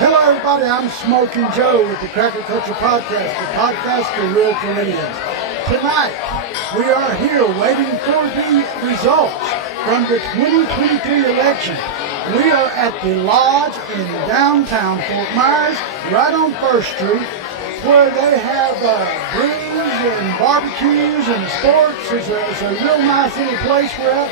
Hello everybody, I'm Smokin' Joe with the Cracker Culture Podcast, the podcast for real Floridians. Tonight, we are here waiting for the results from the 2023 election. We are at the Lodge in downtown Fort Myers, right on 1st Street, where they have brews and barbecues and sports. It's a real nice little place we're at.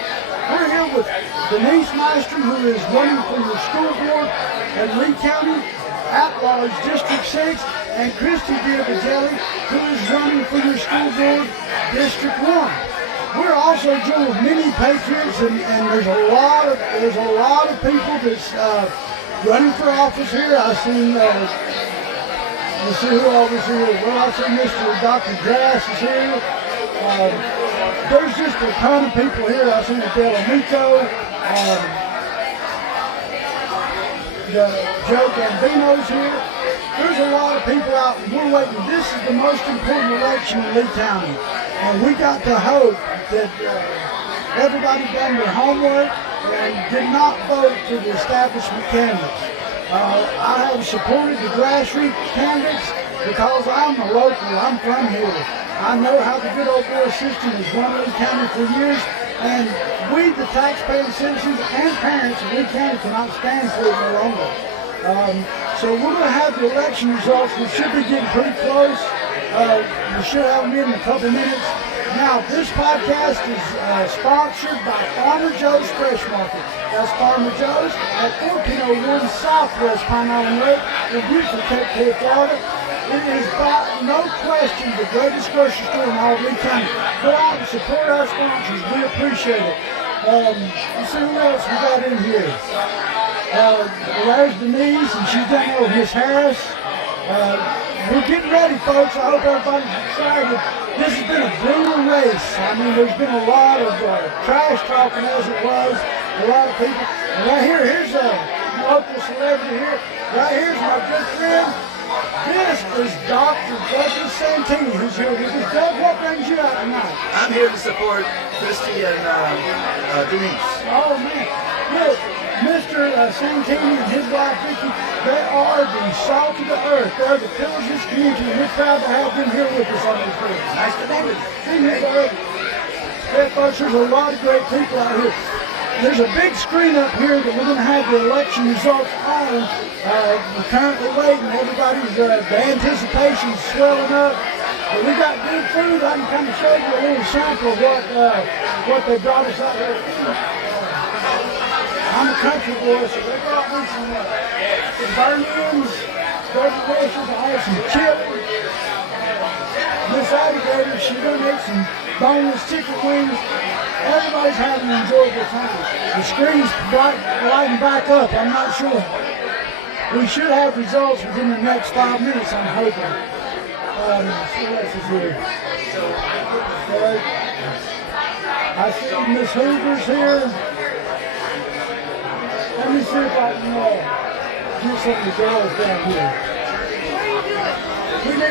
We're here with Denise Meister, who is running for your school board in Lee County, at-large District 6, and Christy Diabajelli, who is running for your school board, District 1. We're also joined with many patriots, and there's a lot of people that's running for office here. I've seen, let's see who all is here. Well, I see Mr. Dr. Grass is here. There's just a ton of people here. I've seen Adele Amico, Joe Gambino's here. There's a lot of people out. We're waiting. This is the most important election in Lee County. And we got to hope that everybody done their homework and did not vote for the establishment candidates. I have supported the grassroots candidates because I'm a local. I'm from here. I know how the good old boy system has run Lee County for years, and we, the taxpaying citizens and parents of Lee County, cannot stand for it no longer. So we're going to have the election results. We should be getting pretty close. We should have them in a couple minutes. Now, this podcast is sponsored by Farmer Joe's Fresh Market. That's Farmer Joe's at 1401 Southwest Pine Island Road in beautiful Cape Cod, Florida. It is by no question the greatest grocery store in all of Lee County. Go out and support our sponsors. We appreciate it. Let's see who else we got in here. There's Denise, and she's done with Miss Harris. We're getting ready, folks. I hope everybody's excited. This has been a brutal base. I mean, there's been a lot of trash talking as it was. A lot of people. And right here, here's a local celebrity here. Right here's my good friend. This is Dr. Douglas Santini, who's here with us. Doug, what brings you out tonight? I'm here to support Christy and Denise. Oh, man. Look, Mr. Santini and his wife, Vicky, they are the salt of the earth. They're the pillars of this community, and we're proud to have them here with us on this group. Nice to meet you. See you already. Yeah, folks, there's a lot of great people out here. There's a big screen up here that we're going to have the election results on. We're currently waiting. Everybody's, the anticipation's swelling up. But we got good food. I can kind of show you a little sample of what they brought us out here. I'm a country boy, so they brought me some burn-ins, dirty dishes. I have some chili. Miss Alligator, she donates some boneless chicken wings. Everybody's having an enjoyable time. The screen's lighting back up. I'm not sure. We should have results within the next 5 minutes, I'm hoping. See what else is here. I see Miss Hoover's here. Let me see if I can get some of the girls down here.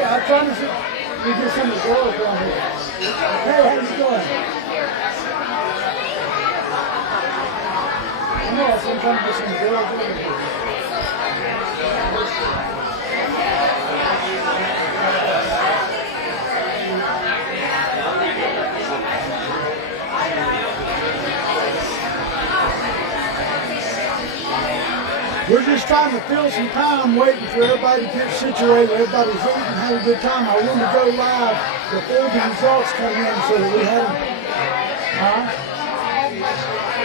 I'm trying to see. We get some of the girls down here. Hey, how's it going? I know, so I'm trying to get some girls over here. We're just trying to fill some time waiting for everybody to get situated. Everybody's eating and having a good time. I want to go live before the results come in so that we have them.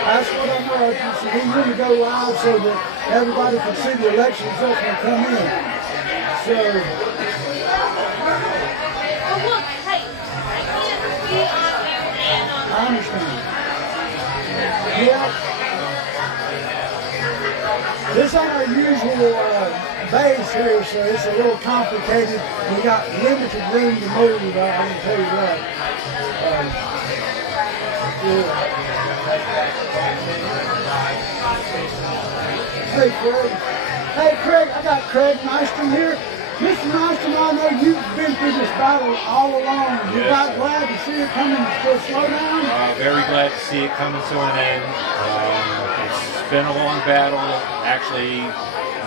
That's what I know. So we want to go live so that everybody can see the election results when they come in. So. Oh, look, hey, I can't see on there and on. I understand. Yeah. This ain't our usual base here, so it's a little complicated. We got limited room to move, I can tell you that. Hey, Craig. Hey, Craig, I got Craig Nystrom here. Mr. Nystrom, I know you've been through this battle all along. You're not glad to see it coming to a slowdown? Very glad to see it coming to an end. It's been a long battle. Actually,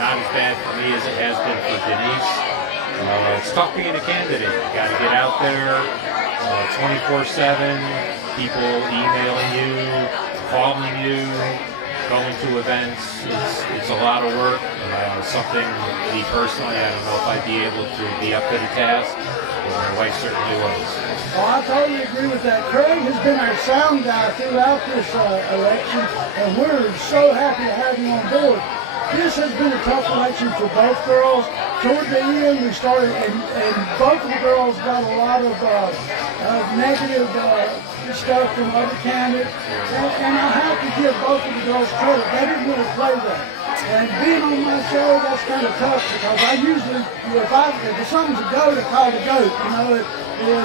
not as bad for me as it has been for Denise. It's tough being a candidate. You got to get out there 24/7. People emailing you, calling you, going to events. It's a lot of work. Something, me personally, I don't know if I'd be able to be up to the task. My wife certainly was. Well, I totally agree with that. Craig has been our sound guy throughout this election, and we're so happy to have him on board. This has been a tough election for both girls. Toward the end, we started, and both of the girls got a lot of negative stuff from other candidates, and I have to give both of the girls credit. They didn't really play that. And being on my show, that's kind of tough because I usually, if something's a goat, I call it a goat.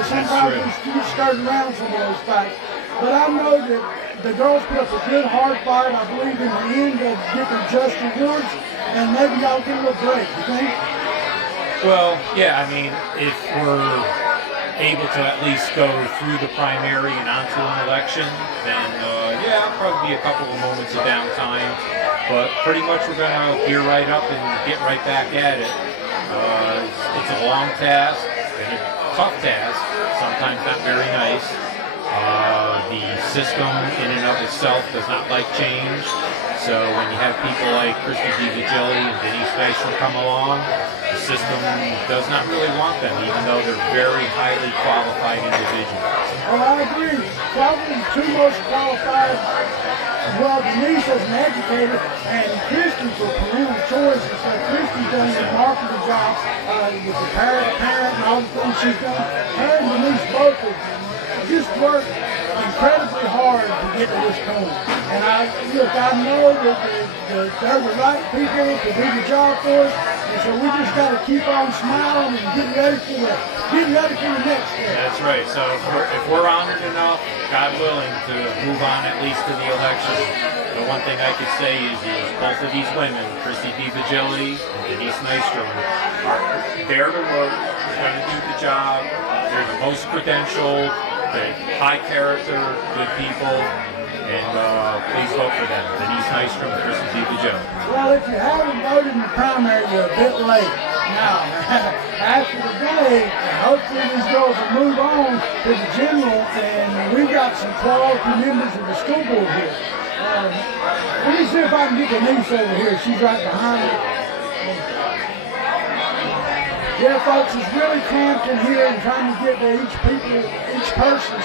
Sometimes we skirt around some of those facts. But I know that the girls put up a good hard fight. I believe in the end they'll get their just rewards, and maybe y'all get a little break, you think? Well, yeah, I mean, if we're able to at least go through the primary and onto an election, then yeah, probably be a couple of moments of downtime. But pretty much we're going to gear right up and get right back at it. It's a long task, and a tough task, sometimes not very nice. The system in and of itself does not like change. So when you have people like Christy DiVigili and Denise Nystrom come along, the system does not really want them, even though they're very highly qualified individuals. Well, I agree. Probably the two most qualified, well, Denise as an educator and Christy for parental choices. So Christy's done a remarkable job with the parent and all the things she's done. Her and Denise both have just worked incredibly hard to get to this point. And I know that they're the right people to do the job for us, And so we just got to keep on smiling and getting ready for the next step. That's right. So if we're honored enough, God willing, to move on at least to the election, the one thing I could say is both of these women, Christy DiVigili and Denise Nystrom, are there to work. They're going to do the job. They're the most credentialed, they're high character, good people. And please vote for them. Denise Nystrom, Christy DiVigili. Well, if you haven't voted in the primary, you're a bit late. Now, after the day, hopefully these girls will move on to the general, and we've got some quality members of the school board here. Let me see if I can get Denise over here. She's right behind me. Yeah, folks, it's really cramped in here, and trying to get to each person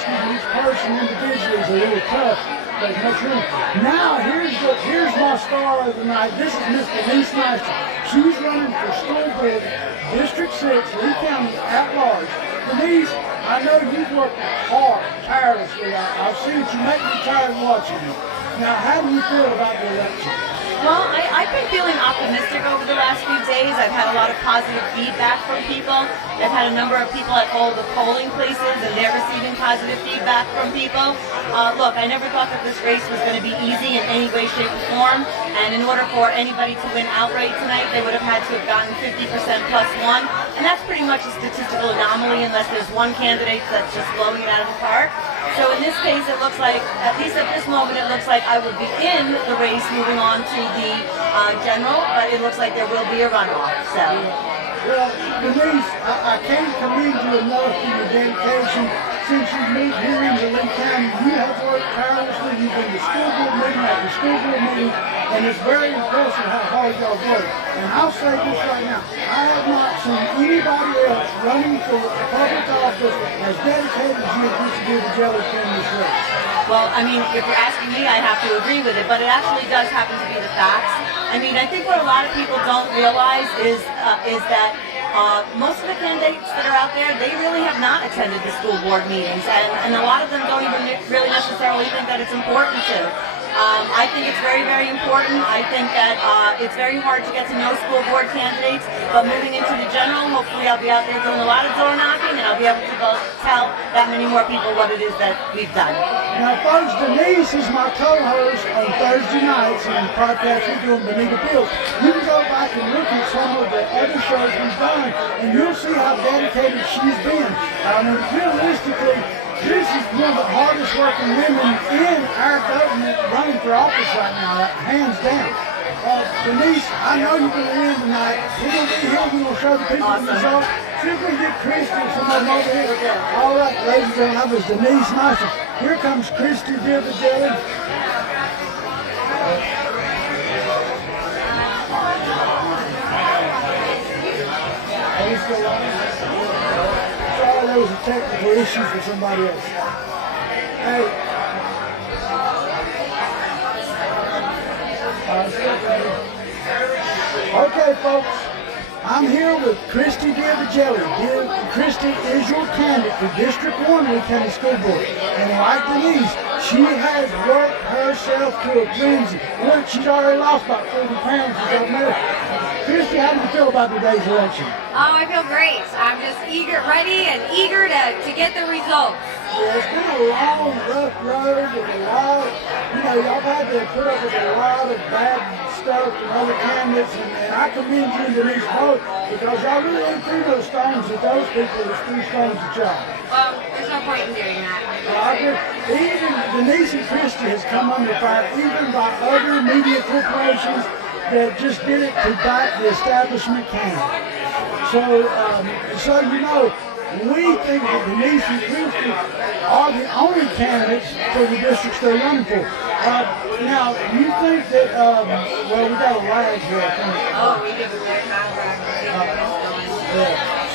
individually is a little tough. There's much room. Now, here's my star of the night. This is Miss Denise Nystrom. She's running for school board, District 6, Lee County at large. Denise, I know you've worked hard, tirelessly. I've seen that you make me tired watching you. Now, how do you feel about the election? Well, I've been feeling optimistic over the last few days. I've had a lot of positive feedback from people. I've had a number of people at all the polling places, and they're receiving positive feedback from people. Look, I never thought that this race was going to be easy in any way, shape, or form. And in order for anybody to win outright tonight, they would have had to have gotten 50% plus one. And that's pretty much a statistical anomaly unless there's one candidate that's just blowing it out of the park. So in this case, it looks like, at least at this moment, it looks like I would be in the race moving on to the general, but it looks like there will be a runoff. So. Well, Denise, I can't commend you enough for your dedication. Since you moved here into Lee County, you have worked tirelessly. You've been to school board meeting after school board meeting, and it's very impressive how hard y'all work. And I'll say this right now, I have not seen anybody else running for public office as dedicated as you used to do the jelly in this race. Well, I mean, if you're asking me, I have to agree with it, but it actually does happen to be the facts. I mean, I think what a lot of people don't realize is that most of the candidates that are out there, they really have not attended the school board meetings, and a lot of them don't even really necessarily think that it's important to. I think it's very, very important. I think that it's very hard to get to know school board candidates, but moving into the general, hopefully I'll be out there doing a lot of door knocking, and I'll be able to tell that many more people what it is that we've done. Now, folks, Denise is my co-host on Thursday nights in the podcast we do on Bonita Fields. You can go back and look at some of the other shows we've done, and you'll see how dedicated she's been. I mean, realistically, this is one of the hardest working women in our government running for office right now, hands down. Denise, I know you're going to win tonight. We're going to be here. We're going to show the people the results. See if we can get Christy or somebody over here. All right, ladies and gentlemen, that was Denise Nystrom. Here comes Christy DiVigili. Sorry, there was a technical issue for somebody else. Hey. Okay, folks, I'm here with Christy DiVigili. Christy is your candidate for District 1 Lee County School Board. And like Denise, she has worked herself to a frenzy. Look, she's already lost about 40 pounds since I've met her. Christy, how do you feel about today's election? Oh, I feel great. I'm just ready and eager to get the results. Yeah, it's been a long, rough road with a lot, y'all had to put up with a lot of bad stuff from other candidates, and I commend you and Denise both, because y'all really ain't threw those stones at those people that threw stones at y'all. Well, there's no point in doing that. Even Denise and Christy has come under fire, even by other media corporations that just did it to back the establishment candidate. So we think that Denise and Christy are the only candidates for the districts they're running for. Now, you think that, we got a lag here, I think. Oh, we did a great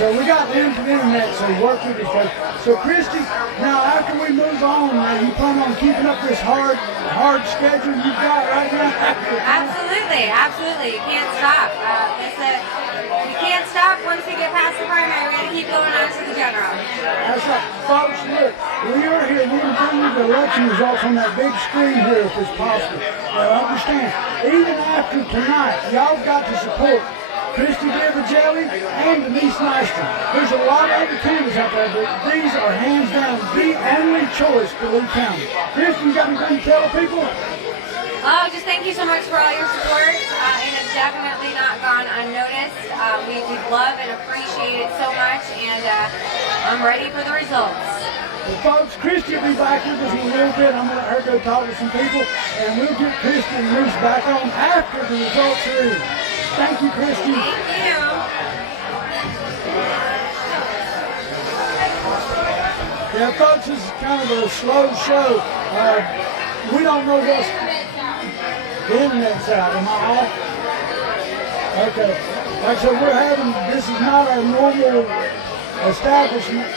So we got limited internet, so work with us folks. So Christy, now after we move on, you plan on keeping up this hard schedule you've got right now? Absolutely. You can't stop. You can't stop once we get past the primary. We got to keep going on to the general. That's right. Folks, look, we are here. We're going to bring you the election results on that big screen here if it's possible. Now understand, even after tonight, y'all got to support Christy Divagelli, and Denise Meister. There's a lot of other candidates out there, but these are hands down the only choice for Lee County. Christy, you got anything to tell people? Oh, just thank you so much for all your support. It has definitely not gone unnoticed. We love and appreciate it so much, and I'm ready for the results. Well, folks, Christy will be back with us in a little bit. I'm going to let her go talk to some people, and we'll get Christy and Reese back on after the results are in. Thank you, Christy. Thank you. Yeah, folks, this is kind of a slow show. We don't know what's the internet's out. Am I off? Okay. Like I said, we're having, this is not our normal establishment.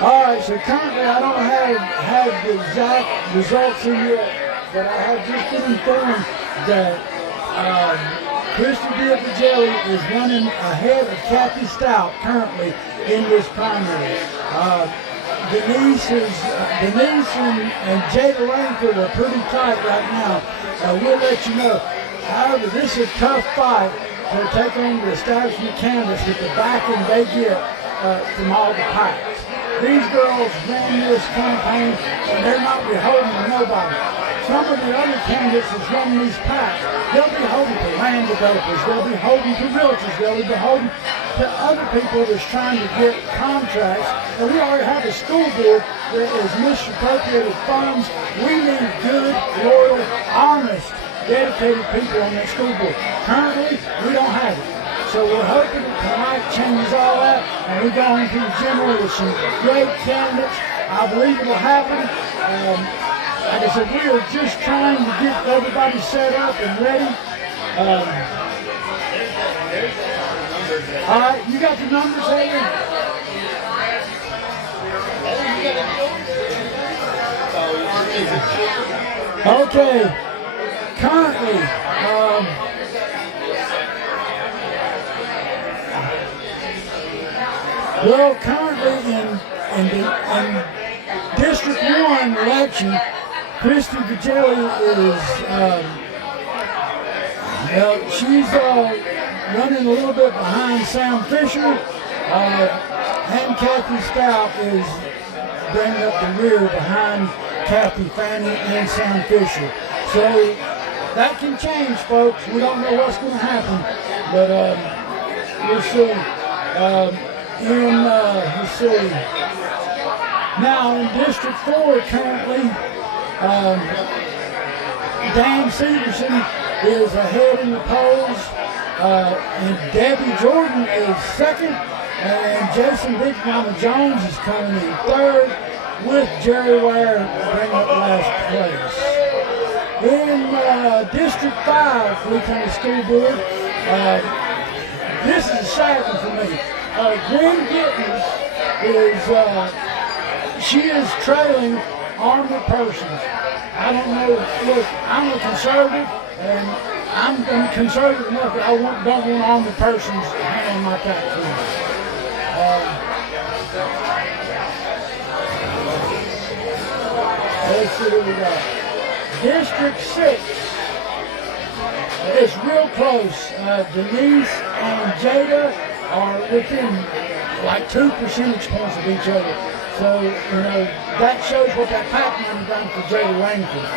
All right, so currently I don't have the exact results in yet, but I have just been informed that Christy Divagelli is running ahead of Kathy Stout currently in this primary. Denise and Jada Langford are pretty tight right now. We'll let you know. However, this is a tough fight to take on the establishment candidates with the backing they get from all the PACs. These girls ran this campaign and they're not beholden to nobody. Some of the other candidates that's running these PACs, they'll be beholden to land developers, they'll be beholden to realtors, they'll be beholden to other people that's trying to get contracts. And we already have a school board that is misappropriated funds. We need good, loyal, honest, dedicated people on that school board. Currently, we don't have it. So we're hoping that tonight changes all that, and we go into the general with some great candidates. I believe it will happen. Like I said, we are just trying to get everybody set up and ready. All right, you got the numbers, Adrian? Okay, currently, well, currently in District 1 election, Christy Divagelli is, well, she's running a little bit behind Sam Fisher, and Kathy Stout is bringing up the rear behind Kathy Fanning and Sam Fisher. So that can change, folks. We don't know what's going to happen, but we'll see. Let's see. Now in District 4 currently, Dan Severson is ahead in the polls, and Debbie Jordan is second, and Jason Big Mama Jones is coming in third, with Jerry Ware bringing up last place. In District 5, Lee County School Board, this is a sad one for me. Gwen Gittens is, she is trailing Armored Persons. I don't know, look, I'm a conservative, and I'm conservative enough that I don't want Armored Persons handling my tax. Let's see what we got. District 6. It's real close. Denise and Jada are within like 2 percentage points of each other. So, you know, that shows what that pack money done for Jada Langford.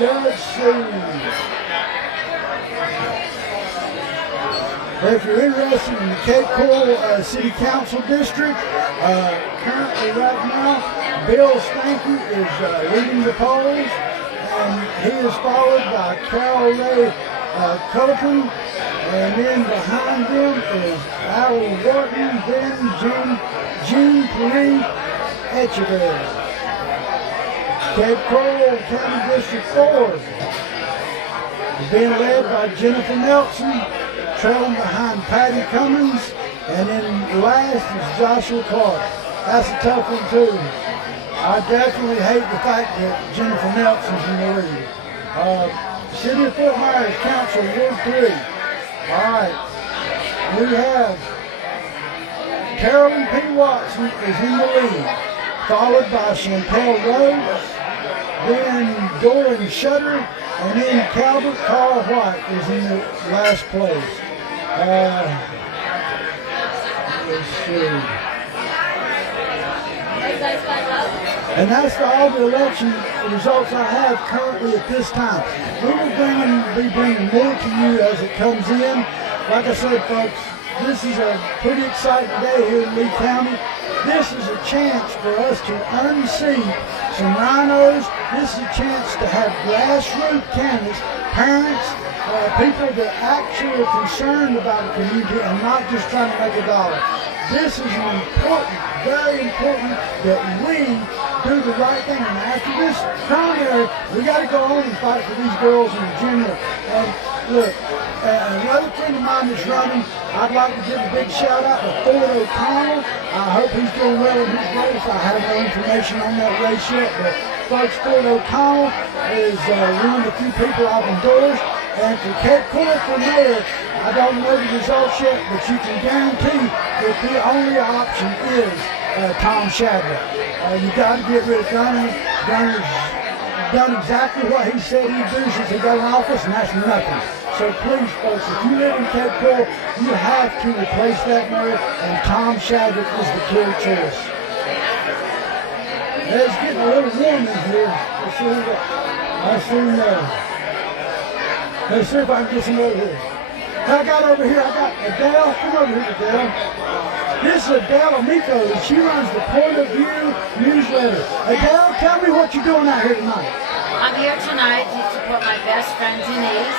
Let's see. If you're interested in the Cape Coral City Council District, currently right now, Bill Stanky is leading the polls, and he is followed by Carol Ray Copeland, and then behind them is Al Wharton, then Jean Perrine Echeverry. Cape Coral County District 4. is being led by Jennifer Nelson, trailing behind Patty Cummins, and then last is Joshua Clark. That's a tough one too. I definitely hate the fact that Jennifer Nelson's in the lead. City of Fort Myers Council, Ward 3. All right, we have Carolyn P. Watson is in the lead, followed by Chantel Rhodes, then Doran Shutter, and then Calvert Carl White is in the last place. Let's see. And that's all the election results I have currently at this time. We will be bringing more to you as it comes in. Like I said, folks, this is a pretty exciting day here in Lee County. This is a chance for us to unseat some rhinos. This is a chance to have grassroots candidates, parents, people that actually are concerned about the community and not just trying to make a dollar. This is important, very important that we do the right thing. And after this primary, we got to go on and fight for these girls in general. And look, another friend of mine is running. I'd like to give a big shout out to Ford O'Connell. I hope he's doing well in his race. I have no information on that race yet, but folks, Ford O'Connell is one of the few people I've endorsed. And for Cape Coral for mayor, I don't know the results yet, but you can guarantee that the only option is Tom Shadwick. You got to get rid of Gunner. Gunner's done exactly what he said he'd do since he got in office, and that's nothing. So please, folks, if you live in Cape Coral, you have to replace that mayor, and Tom Shadwick is the clear choice. It's getting a little warm in here. Let's see what we got. Let's see if I can get some over here. I got over here, I got Adele. Come over here, Adele. This is Adele Amico. She runs the Point of View newsletter. Adele, tell me what you're doing out here tonight. I'm here tonight to support my best friend Denise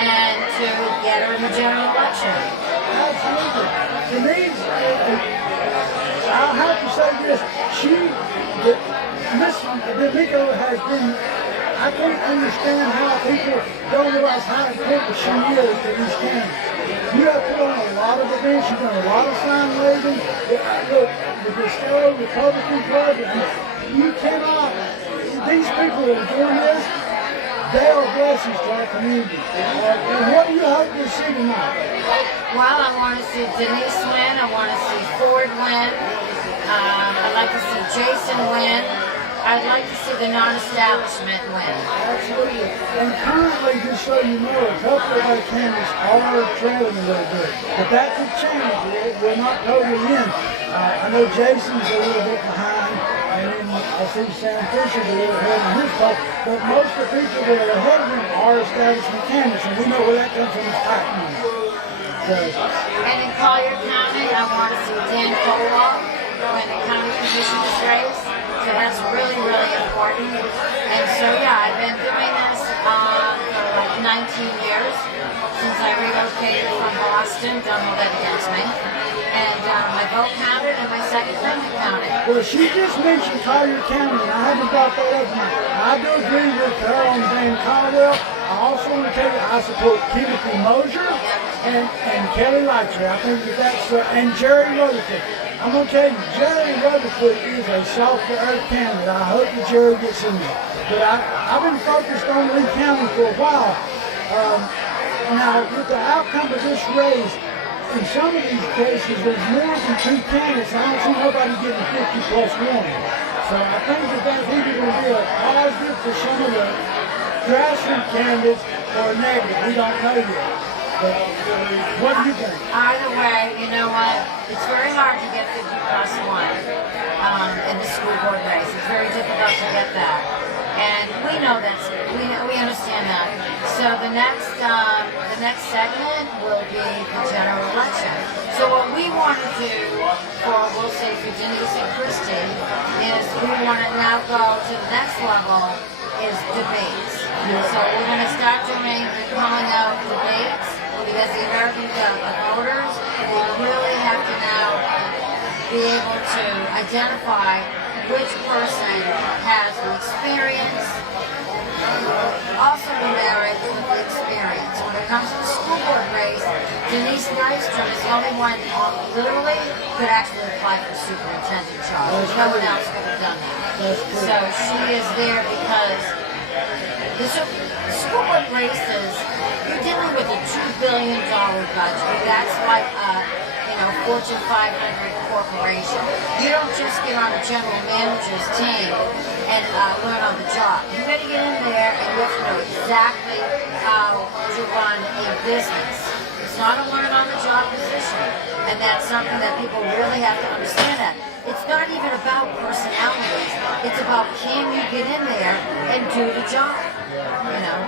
and to get her in the general election. Absolutely. Denise, I'll have to say this. Miss Amico has been, I can't understand how people don't realize how important she is to these candidates. You have put on a lot of events, you've done a lot of sign raising. Look, the Distillery Republican Club, you cannot, these people that are doing this, they are blessings to our community. And what do you hope to see tonight? Well, I want to see Denise win, I want to see Ford win, I'd like to see Jason win. I'd like to see the non-establishment win. Absolutely. And currently, just so you know, a couple of our candidates are trailing a little bit. But that could change. We're not totally in. I know Jason's a little bit behind. And then I see Sam Fisher's a little ahead in his poll. But most of the people that are ahead of him are establishment candidates. And we know where that comes from is PAC money. So. And in Collier County, I want to see Dan Colwell win the county commissioner's race. So that's really, really important. And so, yeah, I've been doing this for like 19 years since I relocated from Boston. Don't hold that against me. And my vote counted and my second payment counted. Well, she just mentioned Collier County, and I haven't brought that up yet. I do agree with her on Dan Caldwell. I also want to tell you I support Timothy Mosier and Kelly Lightcher. I think that's, and Jerry Rutherford. I'm going to tell you, Jerry Rutherford is a soft-to-earth candidate. I hope that Jerry gets in there. But I've been focused on Lee County for a while. Now, with the outcome of this race, in some of these cases, there's more than two candidates. I don't see nobody getting 50 plus 1. So I think that's either going to be a positive for some of the grassroots candidates or a negative. We don't know yet. But what do you think? Either way, you know what? It's very hard to get 50 plus 1 in the school board race. It's very difficult to get that. And we know that. We understand that. So the next segment will be the general election. So what we want to do for, we'll say for Denise and Christie, is we want to now go to the next level is debates. So we're going to start doing the calling out debates because the American voters, we really have to now be able to identify which person has the experience, Also remember the experience. When it comes to the school board race, Denise Nystrom is the only one literally could actually apply for superintendent job. No one else could have done that. So she is there because the school board races, you're dealing with a $2 billion budget. That's like Fortune 500 corporation. You don't just get on a general manager's team and learn on the job. You got to get in there and you have to know exactly how to run a business. It's not a learn on the job position, and that's something that people really have to understand. That it's not even about personalities. It's about can you get in there and do the job. You know.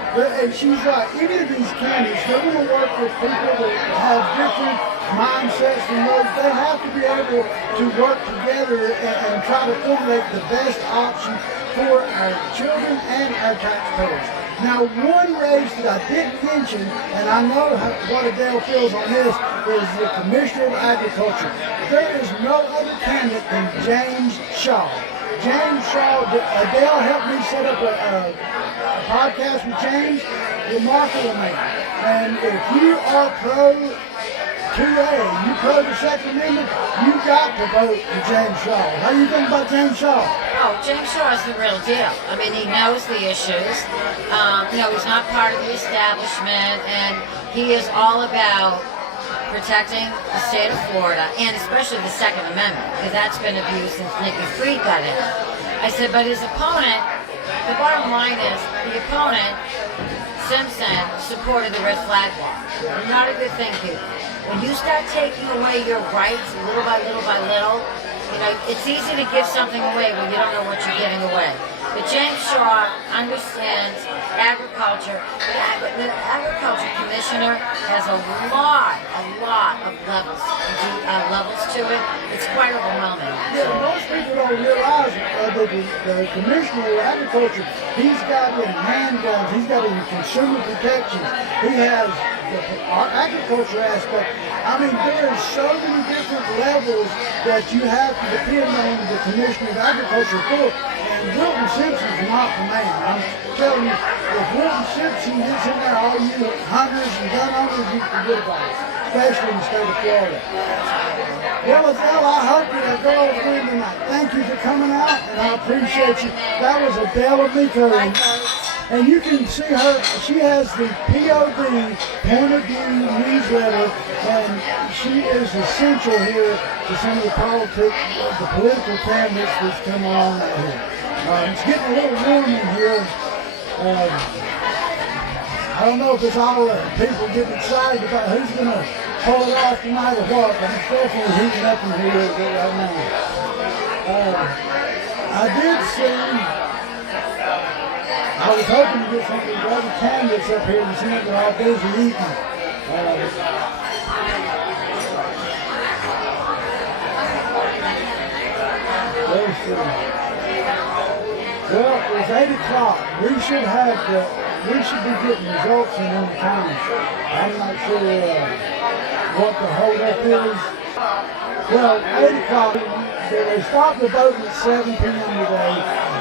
And she's right. Even if these candidates, they're going to work with people that have different mindsets and those. They have to be able to work together and try to formulate the best option for our children and our taxpayers. Now, one race that I didn't mention, and I know what Adele feels on this, is the Commissioner of Agriculture. There is no other candidate than James Shaw. James Shaw, Adele helped me set up a podcast with James, remarkable man. And if you are pro 2A, you pro the Second Amendment, you got to vote for James Shaw. How do you think about James Shaw? Oh, James Shaw is the real deal. I mean, he knows the issues. He's not part of the establishment, and he is all about protecting the state of Florida, and especially the Second Amendment, because that's been abused since Nikki Fried got in. I said, but his opponent, the bottom line is, the opponent, Simpson, supported the red flag law. Not a good thing, people. When you start taking away your rights little by little by little, it's easy to give something away when you don't know what you're giving away. But James Shaw understands agriculture. The agriculture commissioner has a lot of levels to it. It's quite overwhelming. Yeah, most people don't realize that the commissioner of agriculture, he's got in handguns, he's got in consumer protections, he has our agriculture aspect. I mean, there are so many different levels that you have to depend on the commissioner of agriculture for. And Wilton Simpson's not the man. I'm telling you, if Wilton Simpson gets in there, all you hunters and gun owners, you forget about it, especially in the state of Florida. Well, Adele, I hope that girls win tonight. Thank you for coming out, and I appreciate you. That was Adele Amico. And you can see her, she has the POD, Point of View newsletter, and she is essential here to some of the political candidates that's come along out here. It's getting a little warm in here. I don't know if it's all people getting excited about who's going to pull it off tonight or what, but it's definitely heating up in here a little bit right now. I did see, I was hoping to get some of these other candidates up here and see if they're all busy eating. Let's see. Well, it's 8 o'clock. We should be getting results in any time. I'm not sure what the hold up is. Well, 8 o'clock, they start the voting at 7 p.m. today.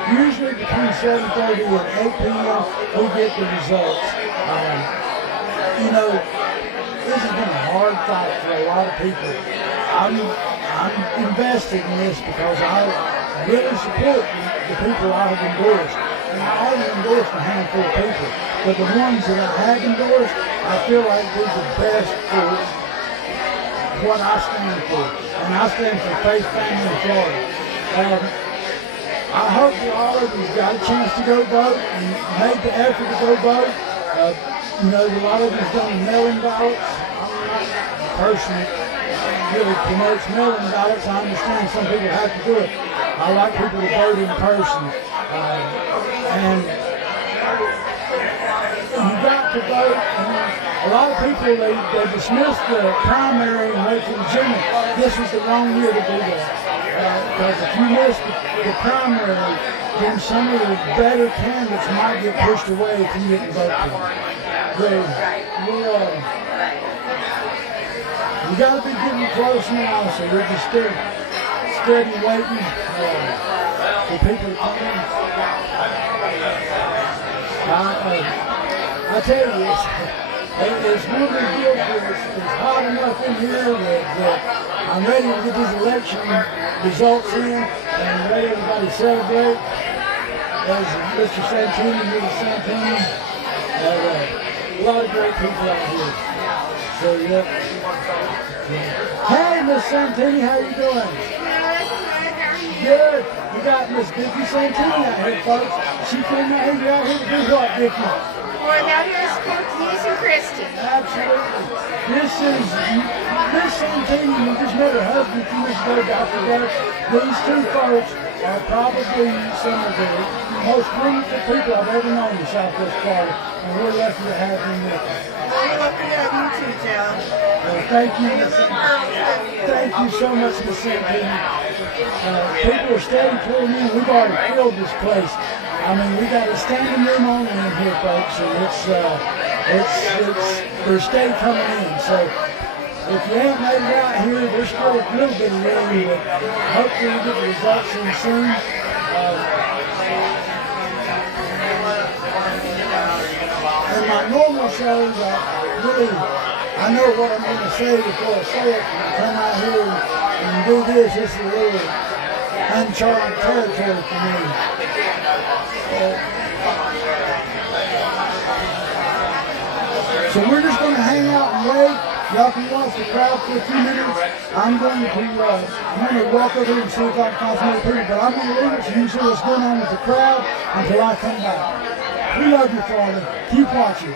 Usually between 7:30 and 8 p.m. we get the results. This has been a hard fight for a lot of people. I'm invested in this because I really support the people I have endorsed. And I haven't endorsed a handful of people, but the ones that I have endorsed, I feel like they're the best for what I stand for. And I stand for faith, family, and Florida. I hope that all of you got a chance to go vote and made the effort to go vote. A lot of you've done mail-in ballots. I'm not the person that really promotes mail-in ballots. I understand some people have to do it. I like people to vote in person. And you got to vote. A lot of people, they dismissed the primary and wait for the general. This was the wrong year to do that. Because if you miss the primary, then some of the better candidates might get pushed away if you didn't vote for them. We got to be getting close now, so we're just steady waiting for people to come in. I tell you, it's really good. It's hot enough in here that I'm ready to get these election results in and let everybody celebrate. As Mr. Santini, Mrs. Santini, a lot of great people out here. So, yeah. Hey, Miss Santini, how you doing? Good. We got Miss Vicky Santini out here, folks. She came out here. You're out here to do what, Vicky? We're out here to support Denise and Kristen. Absolutely. This is Miss Santini. We just met her husband a few weeks ago, Dr. Derek. These two folks are probably some of the most wonderful people I've ever known in Southwest Florida, and we're lucky to have them with us. We're lucky to have you too, Joe. Well, thank you, Miss Santini. Thank you so much, Miss Santini. People are steady pouring in. We've already filled this place. I mean, we got a standing room only in here, folks, and they're steady coming in. So if you ain't made it out here, there's still a little bit of room, but hopefully we'll get the results in soon. In my normal shows, I know what I'm going to say before I say it. I come out here and do this. This is a little uncharted territory for me. So we're just going to hang out and wait. Y'all can watch the crowd for a few minutes. I'm going to walk over here and see if I can find some more people, but I'm going to leave it so you see what's going on with the crowd until I come back. We love you, Florida. Keep watching.